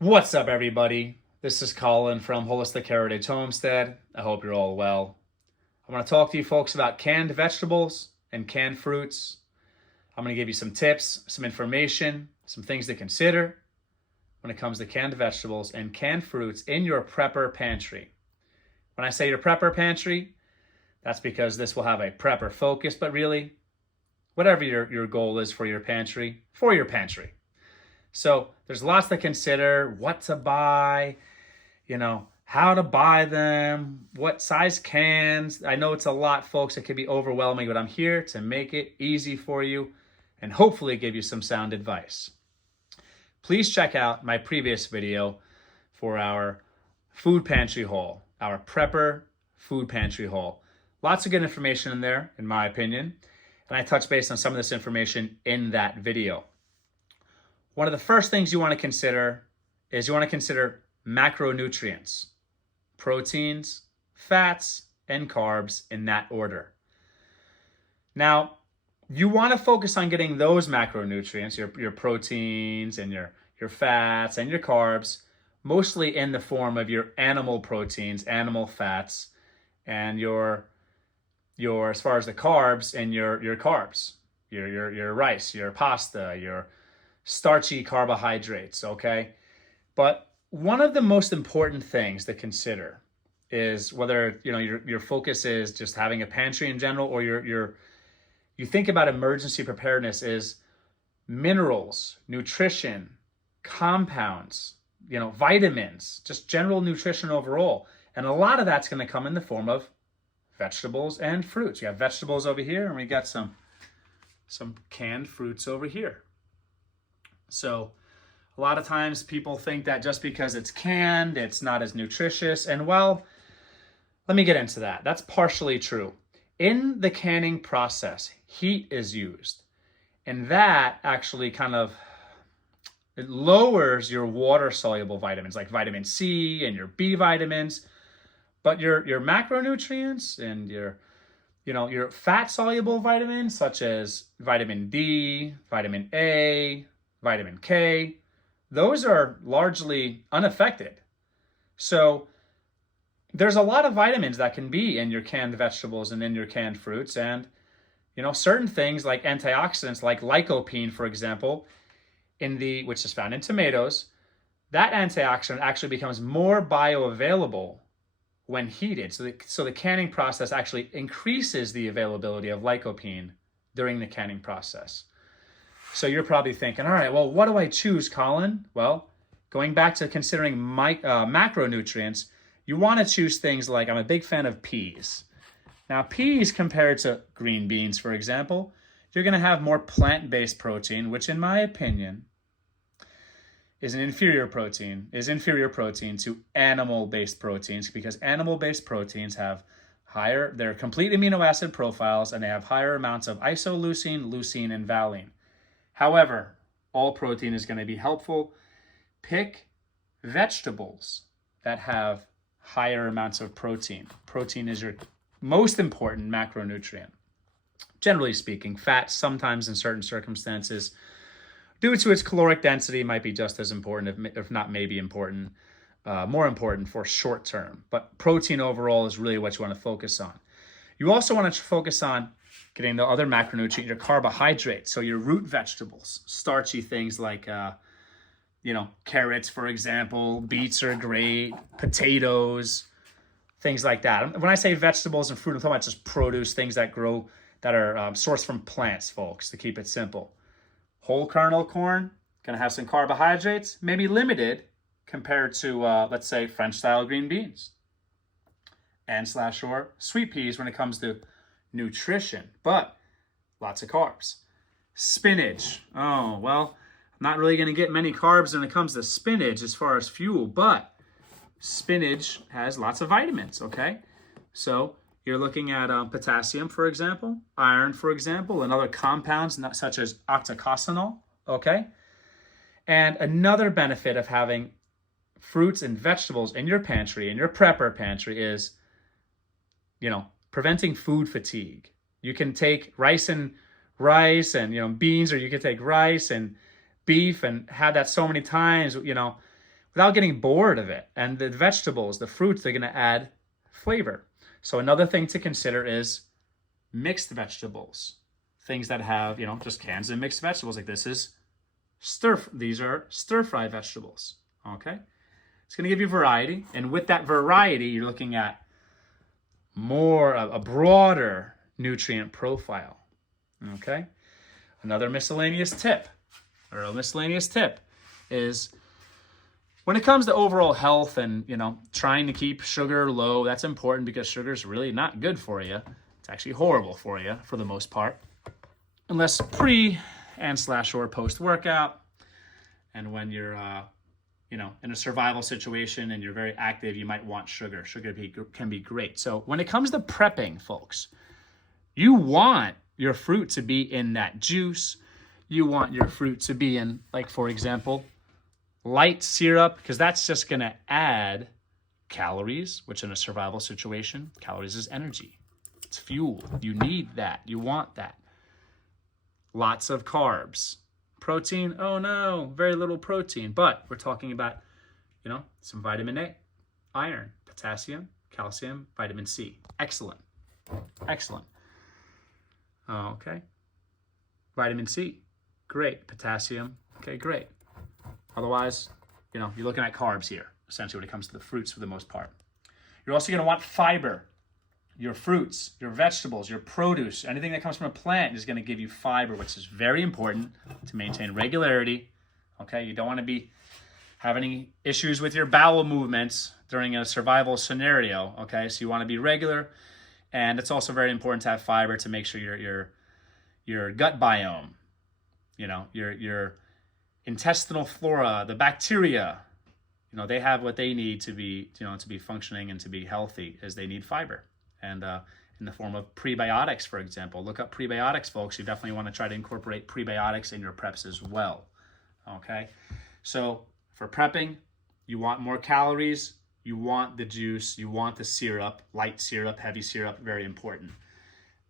What's up, everybody? This is Colin from Holistic Heritage Homestead. I hope you're all well. I want to talk to you folks about canned vegetables and canned fruits. I'm going to give you some tips, some information, some things to consider when it comes to canned vegetables and canned fruits in your prepper pantry. When I say your prepper pantry, that's because this will have a prepper focus, but really, whatever your goal is for your pantry. So there's lots to consider: what to buy, how to buy them, what size cans. I know it's a lot, folks. It can be overwhelming, but I'm here to make it easy for you and hopefully give you some sound advice. Please check out my previous video for our food pantry haul, our prepper food pantry haul. Lots of good information in there, in my opinion, and I touch base on some of this information in that video. One of the first things you want to consider is macronutrients: proteins, fats, and carbs, in that order. Now, you want to focus on getting those macronutrients, your proteins and your fats and your carbs, mostly in the form of your animal proteins, animal fats, and your as far as the carbs, and your carbs, your rice, your pasta, your starchy carbohydrates, okay? But one of the most important things to consider is whether your focus is just having a pantry in general, or you think about emergency preparedness, is minerals, nutrition, compounds, vitamins, just general nutrition overall. And a lot of that's going to come in the form of vegetables and fruits. You have vegetables over here, and we got some canned fruits over here. So a lot of times people think that just because it's canned, it's not as nutritious. And well, let me get into that. That's partially true. In the canning process, heat is used. And that actually it lowers your water-soluble vitamins like vitamin C and your B vitamins. But your macronutrients and your fat-soluble vitamins, such as vitamin D, vitamin A, vitamin K, those are largely unaffected. So there's a lot of vitamins that can be in your canned vegetables and in your canned fruits. And, certain things like antioxidants, like lycopene, for example, which is found in tomatoes, that antioxidant actually becomes more bioavailable when heated. So the canning process actually increases the availability of lycopene during the canning process. So you're probably thinking, all right, well, what do I choose, Colin? Well, going back to considering macronutrients, you want to choose things like, I'm a big fan of peas. Now, peas compared to green beans, for example, you're going to have more plant-based protein, which in my opinion is inferior protein to animal-based proteins, because animal-based proteins have they're complete amino acid profiles, and they have higher amounts of isoleucine, leucine, and valine. However, all protein is going to be helpful. Pick vegetables that have higher amounts of protein. Protein is your most important macronutrient. Generally speaking, fat sometimes in certain circumstances, due to its caloric density, might be just as important, if not maybe important, more important for short term. But protein overall is really what you want to focus on. You also want to focus on getting the other macronutrient, your carbohydrates. So your root vegetables, starchy things like, carrots, for example. Beets are great. Potatoes, things like that. When I say vegetables and fruit, I'm talking about just produce, things that grow, that are sourced from plants, folks, to keep it simple. Whole kernel corn, going to have some carbohydrates, maybe limited compared to, let's say, French-style green beans. And/or sweet peas when it comes to nutrition, but lots of carbs. Spinach. Oh, well, I'm not really going to get many carbs when it comes to spinach as far as fuel, but spinach has lots of vitamins, okay? So you're looking at potassium, for example, iron, for example, and other compounds such as octocosanol, okay? And another benefit of having fruits and vegetables in your pantry, in your prepper pantry, is, preventing food fatigue. You can take rice and beans, or you can take rice and beef and have that so many times, without getting bored of it. And the vegetables, the fruits, they're going to add flavor. So another thing to consider is mixed vegetables. Things that have, just cans of mixed vegetables. Like these are stir-fry vegetables. Okay? It's going to give you variety. And with that variety, you're looking at a broader nutrient profile. Okay? Another miscellaneous tip is when it comes to overall health and, trying to keep sugar low, that's important because sugar is really not good for you. It's actually horrible for you for the most part, unless pre/or post-workout. And when you're, in a survival situation and you're very active, you might want sugar. Sugar can be great. So when it comes to prepping, folks, you want your fruit to be in that juice. You want your fruit to be in, like, for example, light syrup, because that's just going to add calories, which in a survival situation, calories is energy. It's fuel. You need that. You want that. Lots of carbs. Protein, oh no, very little protein. But we're talking about, some vitamin A, iron, potassium, calcium, vitamin C. Excellent. Okay. Vitamin C, great. Potassium, okay, great. Otherwise, you're looking at carbs here, essentially, when it comes to the fruits for the most part. You're also going to want fiber. Your fruits, your vegetables, your produce, anything that comes from a plant is going to give you fiber, which is very important to maintain regularity. Okay, you don't want to have any issues with your bowel movements during a survival scenario. Okay, so you want to be regular, and it's also very important to have fiber to make sure your gut biome, your intestinal flora, the bacteria, they have what they need to be, to be functioning and to be healthy, is they need fiber. And in the form of prebiotics, for example. Look up prebiotics, folks. You definitely want to try to incorporate prebiotics in your preps as well. Okay? So for prepping, you want more calories, you want the juice, you want the syrup, light syrup, heavy syrup, very important.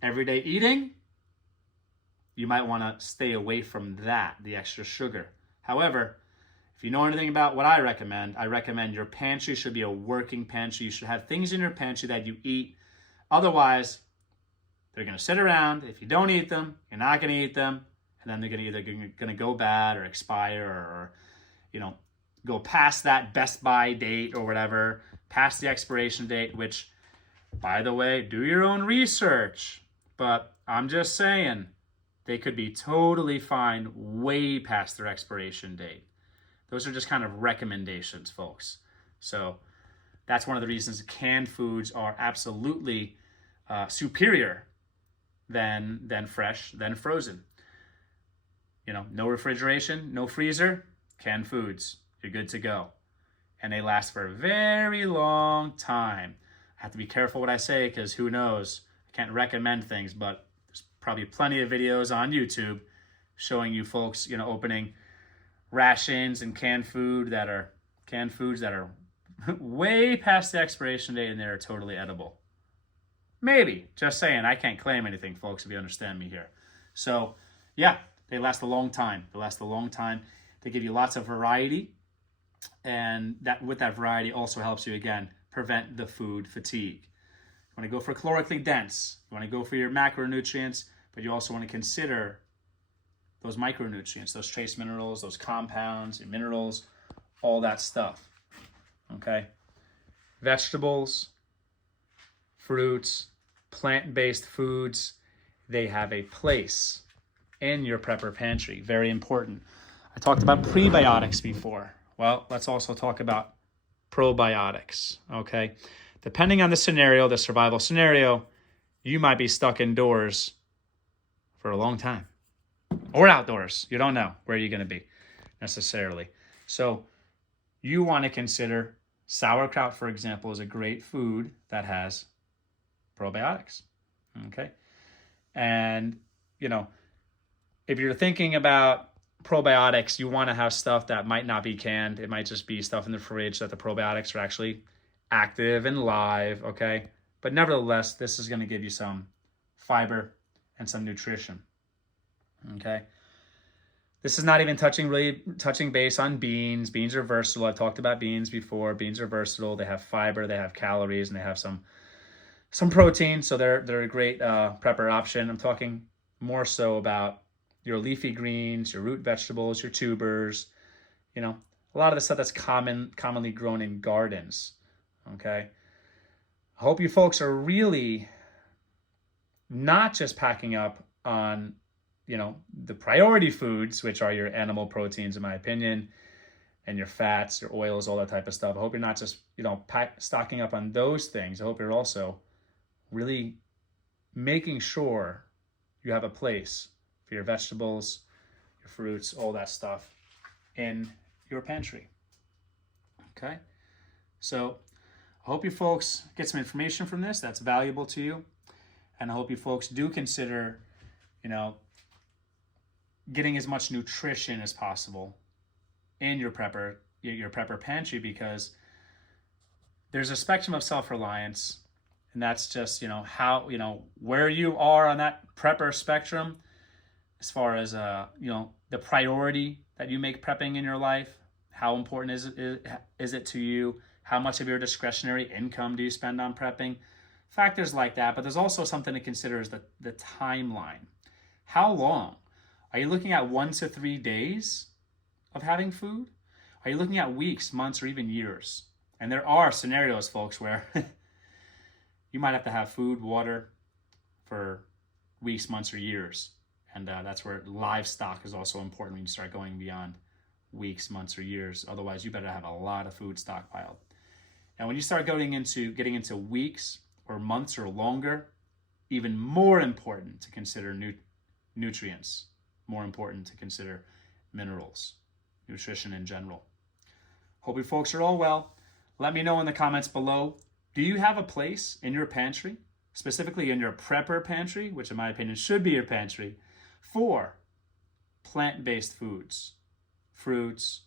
Everyday eating, you might want to stay away from that, the extra sugar. However, if you know anything about what I recommend your pantry should be a working pantry. You should have things in your pantry that you eat. Otherwise, they're going to sit around. If you don't eat them, you're not going to eat them. And then they're either going to go bad or expire or go past that best by date or whatever, past the expiration date, which, by the way, do your own research. But I'm just saying, they could be totally fine way past their expiration date. Those are just kind of recommendations, folks. So that's one of the reasons canned foods are absolutely superior than fresh, than frozen. No refrigeration, no freezer, canned foods. You're good to go. And they last for a very long time. I have to be careful what I say because who knows? I can't recommend things, but there's probably plenty of videos on YouTube showing you folks, opening rations and canned foods that are way past the expiration date and they're totally edible. Maybe. Just saying. I can't claim anything, folks, if you understand me here. So, yeah, they last a long time. They give you lots of variety. And with that variety also helps you, again, prevent the food fatigue. You want to go for calorically dense. You want to go for your macronutrients, but you also want to consider those micronutrients, those trace minerals, those compounds, your minerals, all that stuff. Okay? Vegetables, fruits, plant-based foods, they have a place in your prepper pantry. Very important. I talked about prebiotics before. Well, let's also talk about probiotics, okay? Depending on the scenario, the survival scenario, you might be stuck indoors for a long time. Or outdoors. You don't know where you're going to be necessarily. So you want to consider sauerkraut, for example, is a great food that has probiotics, okay? And, if you're thinking about probiotics, you want to have stuff that might not be canned. It might just be stuff in the fridge that the probiotics are actually active and live, okay? But nevertheless, this is going to give you some fiber and some nutrition, okay? This is not even touching base on beans. Beans are versatile. I've talked about beans before. Beans are versatile. They have fiber, they have calories, and they have some protein. So they're a great prepper option. I'm talking more so about your leafy greens, your root vegetables, your tubers. You know, a lot of the stuff that's commonly grown in gardens. Okay. I hope you folks are really not just packing up on, you know, the priority foods, which are your animal proteins, in my opinion, and your fats, your oils, all that type of stuff. I hope you're not just, you know, stocking up on those things. I hope you're also really making sure you have a place for your vegetables, your fruits, all that stuff in your pantry. Okay? So I hope you folks get some information from this that's valuable to you. And I hope you folks do consider, you know, getting as much nutrition as possible in your prepper pantry, because there's a spectrum of self-reliance, and that's just, you know, how, you know, where you are on that prepper spectrum as far as you know, the priority that you make prepping in your life. How important is it to you? How much of your discretionary income do you spend on prepping? Factors like that. But there's also something to consider, is the timeline. How long? Are you looking at 1 to 3 days of having food? Are you looking at weeks, months, or even years? And there are scenarios, folks, where you might have to have food, water for weeks, months, or years. And that's where livestock is also important when you start going beyond weeks, months, or years. Otherwise, you better have a lot of food stockpiled. And when you start getting into weeks or months or longer, even more important to consider nutrients, more important to consider minerals, nutrition in general. Hope you folks are all well. Let me know in the comments below, do you have a place in your pantry, specifically in your prepper pantry, which in my opinion should be your pantry, for plant-based foods, fruits,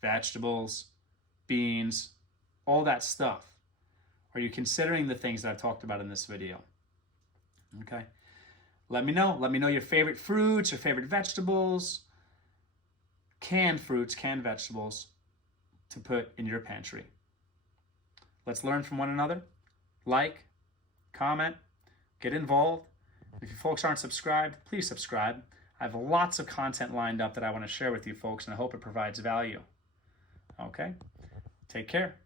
vegetables, beans, all that stuff? Are you considering the things that I've talked about in this video? Okay. Let me know. Let me know your favorite fruits, your favorite vegetables, canned fruits, canned vegetables to put in your pantry. Let's learn from one another. Like, comment, get involved. If you folks aren't subscribed, please subscribe. I have lots of content lined up that I want to share with you folks, and I hope it provides value. Okay? Take care.